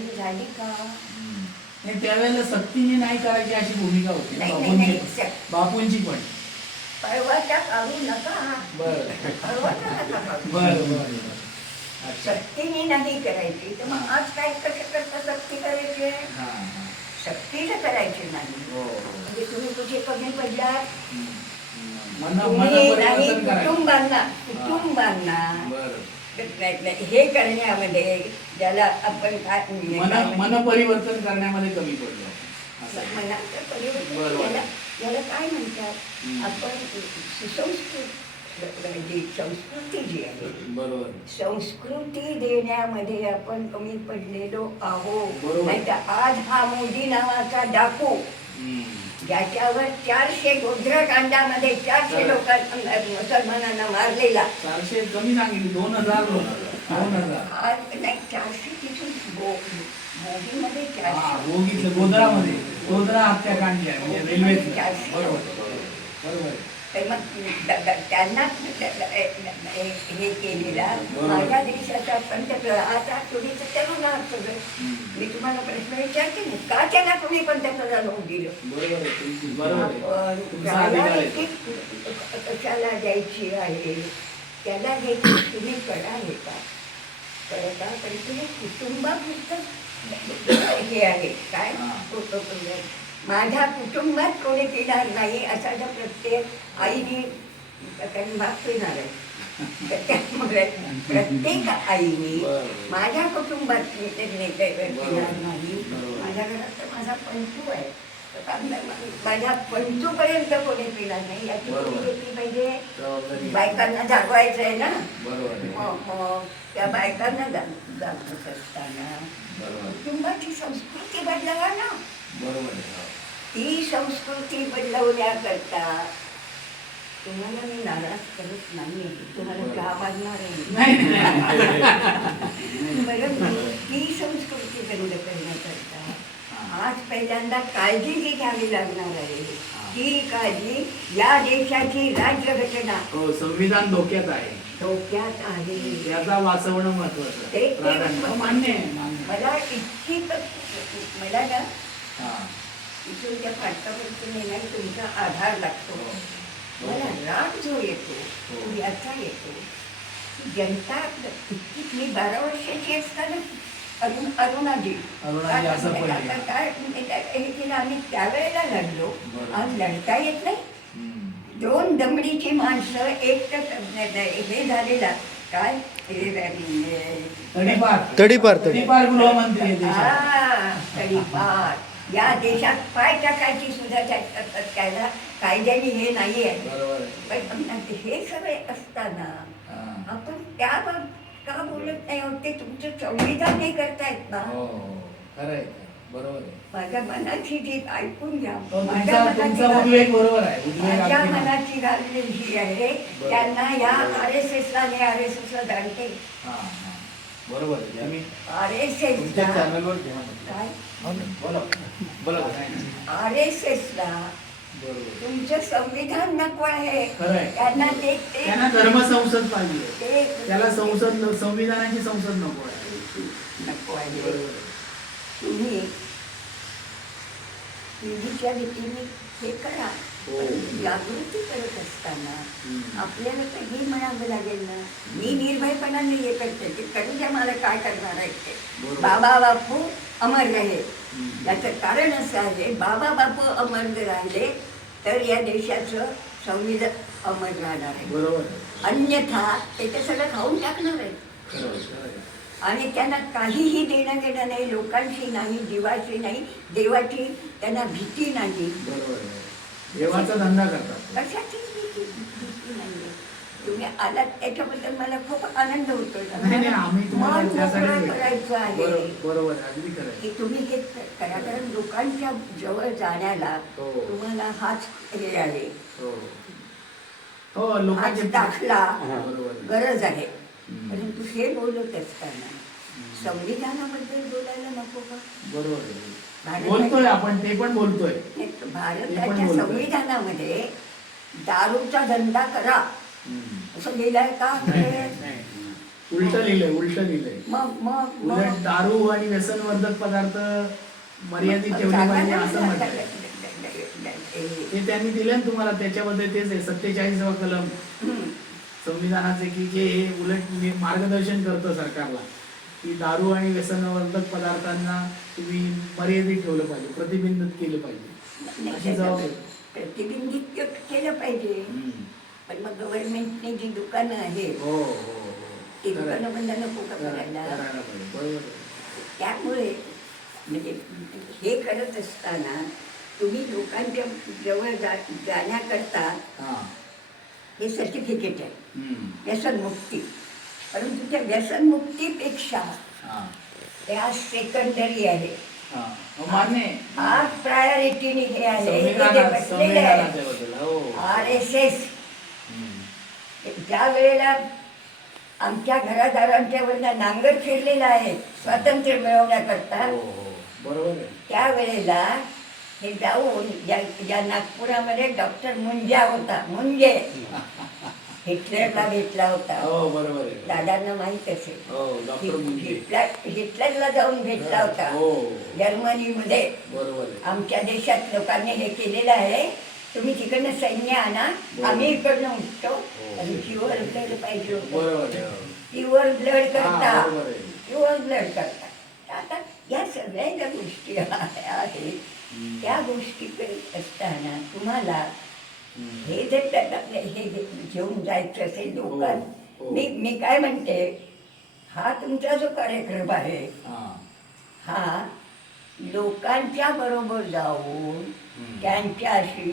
तुझी झाली का? नाही त्यावेळेला सक्तीने नाही करायची अशी भूमिका होती बापूंची पण. पळवाटा काढू नका. पळवाटा नका काढू. बरं. सक्तीने नाही करायची. तर मग आज काय कसं करता सक्ती करायची? सक्तीला करायची नाही. म्हणजे तुम्ही कुठे कमी पडलात? कुटुंबांना हे करण्यामध्ये ज्याला आपण काय मन परिवर्तन करण्यामध्ये कमी पडलो. मनाचं परिवर्तन याला काय म्हणतात? आपण संस्कृती जी आहे, बरोबर, संस्कृती देण्यामध्ये आपण कमी पडलेलो आहोत. नाही तर आज हा मोदी नावाचा डाकू ज्याच्यावर 400 गोध्रकांडामध्ये 400 लोकांना मुसलमानांना मारलेला, 400 कमी सांगितली, 2000 नाही 400 तिथून मोदीमध्ये 400 गोधरामध्ये गोधरा हत्याकांड म्हणजे रेल्वे. बरोबर. त्यांना हे केलेला माझ्या देशाचा पंतप्रधान. आता तुम्ही तर तरुण आहात सगळं, मी तुम्हाला प्रश्न विचारते ना, का त्याला कोणी पंतप्रधान होऊन दिलं? कशाला द्यायची आहे? त्याला घ्यायची तुम्ही कळा घेता करता, पण तुम्ही कुटुंबापुरतं हे आहे काय, माझ्या कुटुंबात कोणी पिणार नाही असा जर प्रत्येक आईने त्यांनी भाग पिणार आहे, तर त्यामुळे प्रत्येक आईने माझ्या कुटुंबात पिणार नाही. माझ्या घरात तर माझा पंचू आहे, माझ्या पंचूपर्यंत कोणी पिणार नाही याची घेतली पाहिजे. बायकांना जागवायचं आहे ना, त्या बायकांना जागवत असताना कुटुंबाची संस्कृती बदलावा ना. ती संस्कृती बदलवण्याकरता तुम्हाला मी नाराज करत नाही, तुम्हाला चहा मागणार आहे बरं. ती संस्कृती बंद करण्याकरता आज पहिल्यांदा काळजी जी घ्यावी लागणार आहे, ती काळजी या देशाची राज्यघटना, संविधान धोक्यात आहे, त्याचा वाचवणं महत्वाचं. मान्य आहे. मला इतकी मला ना इथून त्या फाटकापर्यंत नेण्याला तुमचा आधार लागतो. मला राग जो येतो याचा येतो, जनता मी 12 वर्षाची असताना अरुणाजी काय केलं आम्ही त्यावेळेला लढलो, आज लढता येत नाही. 2 दमडीची माणसं एक हे झालेला काय तडीपार या देशात पाय टाकायची सुद्धा त्याला कायद्याने हे नाही आहे. हे सगळे असताना आपण त्या का बोलत नाही आहोत? ते तुमचं संविधान हे करतायत ना. माझ्या मनाची जी ऐकून घ्या, माझ्या मनाची घाललेली ही आहे. त्यांना या RSS ला जाणते, RSS ला तुमचं संविधान नको आहे. त्यांना धर्मसंसद पाहिजे, त्याला संविधानाची संसद नको आहे. तुम्ही पिढीच्या रीतीने हे करा, जागृती करत असताना आपल्याला तर हे म्हणावं लागेल ना. मी निर्भयपणाने हे करते की करू द्या, मला काय करणार आहे ते. बाबा बापू अमर राहिले, याचं कारण असं आहे, बाबा बापू अमर राहिले तर या देशाचं संविधान अमर राहणार आहे. अन्यथा ते सगळं खाऊन टाकणार आहे. आणि त्यांना काहीही देणं घेणं नाही, लोकांशी नाही, जीवाशी नाही, देवाची त्यांना भीती नाही. देवाचा धंदा करतात, कशाचीच भीती नाही. तुम्ही आलात त्याच्याबद्दल मला खूप आनंद होतो. मन मोकळं करायचं आहे की तुम्ही हे करा, कारण लोकांच्या जवळ जाण्याला तुम्हाला हाच हे आहे, हाच दाखला गरज आहे. परंतु हे बोलत असताना संविधानाबद्दल बोलायला नको का? बोलतोय आपण, ते पण बोलतोय. भारताच्या संविधानामध्ये दारूचा धंदा करा असं लिहिलंय का? उलट लिहिलंय. मग उलट दारू आणि व्यसनवर्धक पदार्थ मर्यादित ठेवले पाहिजे असं म्हटलंय. ते त्यांनी दिले ना तुम्हाला, त्याच्यामध्ये तेच आहे 47वा कलम संविधानाचे, की जे हे उलट मार्गदर्शन करतं सरकारला की दारू आणि व्यसनवर्धक पदार्थांना तुम्ही मर्यादित ठेवलं पाहिजे, प्रतिबंधित केलं पाहिजे अशी जबाबदारी. प्रतिबंधित केलं पाहिजे. पण मग गव्हर्नमेंटने जी दुकानं आहेत हो ती दुकानं बंद नको का करायला? बरोबर. त्यामुळे म्हणजे हे करत असताना तुम्ही लोकांच्या जवळ जाण्याकरता हे सर्टिफिकेट आहे व्यसनमुक्ती, परंतु त्या व्यसनमुक्तीपेक्षा त्या सेकंडरी आहे. आज प्रायोरिटीने हे आहे, हे जे बसलेले आहे RSS. ज्या वेळेला आमच्या घरादारांच्या वरनं नांगर फिरलेला आहे स्वातंत्र्य मिळवण्याकरता, बरोबर, त्यावेळेला हे जाऊन ज्या नागपुरामध्ये डॉक्टर मुंजा होता, मुंजे हिटलरला भेटला होता. बरोबर, दादांना माहीत असेल. डॉक्टर हिटलरला जाऊन भेटला होता जर्मनीमध्ये. बरोबर, आमच्या देशात लोकांनी हे केलेलं आहे, तुम्ही तिकडनं सैन्य आणा, आम्ही इकडनं उठतो. आणि प्युअर ब्लड पाहिजे होतं, प्युअर ब्लड करता, प्युअर ब्लड करता. आता या सगळ्या ज्या गोष्टी आहेत त्या गोष्टी करत असताना तुम्हाला हे जर हे घेऊन जायचं असेल लोकांना, मी काय म्हणते, हा तुमचा जो कार्यक्रम आहे हा लोकांच्या बरोबर जाऊन त्यांच्याशी